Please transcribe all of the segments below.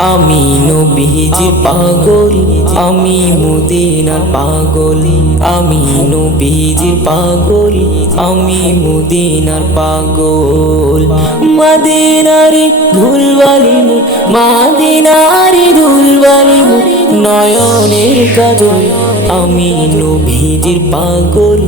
আমি নবীজি পাগল, আমি মুদিনার পাগল, আমি নবীজি পাগল, আমি মুদিনার পাগল। মাদিনারি ধুলবালি মাদিনারি ধুলবালি নয়নের কাজল, আমি নবীজির পাগল,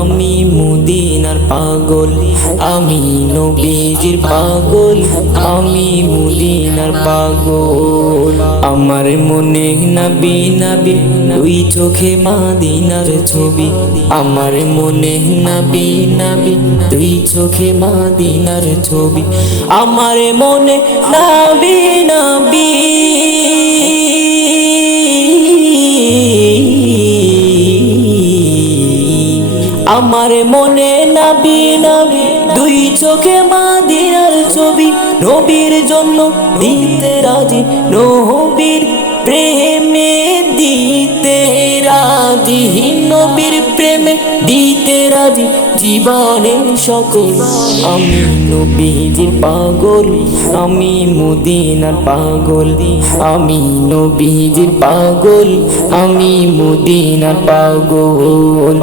আমি মদিনার পাগল, আমি নবীজির পাগল, আমি মদিনার পাগল। আমার মনে নাবি নাবি, দুই চোখে মাদিনার ছবি। আমার মনে নাবি নাবি, দুই চোখে মাদিনার ছবি। আমার মনে নাবি নাবি আমার মনে নাবি নাবি, দুই চোখে মাদিনার ছবি। নবীর জন্য দিতে রাজি, নবীর প্রেমে দিতে রাজি। নবীর প্রেমে দিতে রাজি জীবনের সকল। আমি নবীজির পাগল, আমি মদিনার পাগল। আমি নবীজির পাগল, আমি মদিনার পাগল।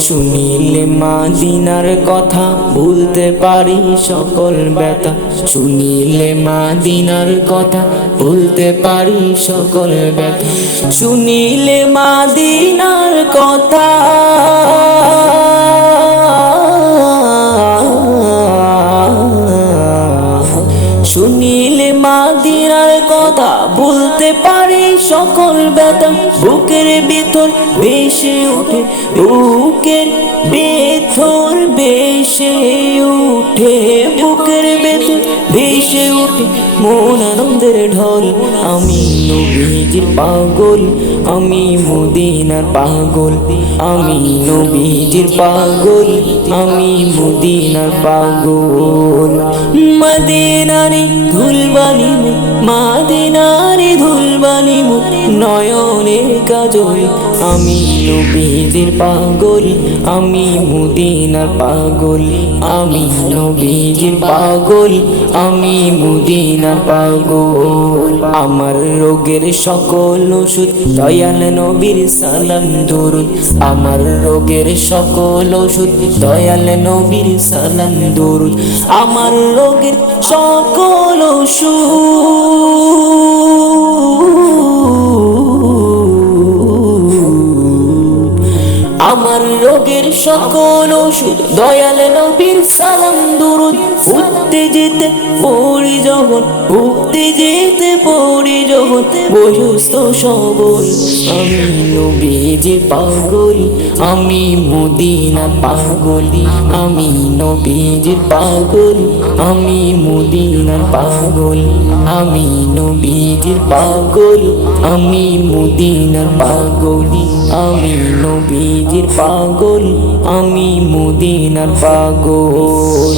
শুনিলে মাদিনার কথা ভুলতে পারি সকল ব্যথা। শুনিলে মাদিনার কথা ভুলতে পারি সকল ব্যথা। শুনিলে মাদিনার কথা শুনিলে মাদিনার কথা বলতে পারে সকল ব্যথা। বুকের ভেতর বেশে ওঠে, বুকের ভেতর বেশে উঠে বুকের ভেতর ভেসে মন আনন্দের ঢল, আমি নবীজির পাগল, আমি মদিনার পাগল, আমি নবীজির পাগল, আমি মদিনার পাগল। মদিনারে ধুলবালি মাদিনারে ধুলবালি মুখ নয়নের আমি নবীজির পাগল, আমি মদিনার পাগল, আমি নবীজির পাগল, আমি মদিনার পাগল। আমার রোগের সকল ওষুধ, দয়াল নবীর সালাম দরুন আমার রোগের সকল ওষুধ, দয়াল নবীর সালাম দরুন আমার রোগের সকল ওষুধ। রোগের সকল ওষুধ। দয়াল নবীর সালাম দুরুদ। উঠতে যেতে, পড়ি যখন, উঠতে যেতে পড়ি যখন বয়স্ত সবল আমি নবীজি পাগল, আমি মদিনা পাগল, আমি নবীজির পাগল, আমি মদিনার পাগল, আমি নবীজির পাগল, আমি মদিনার পাগল, আমি নবীজির পাগল, আমি মদিনার পাগল।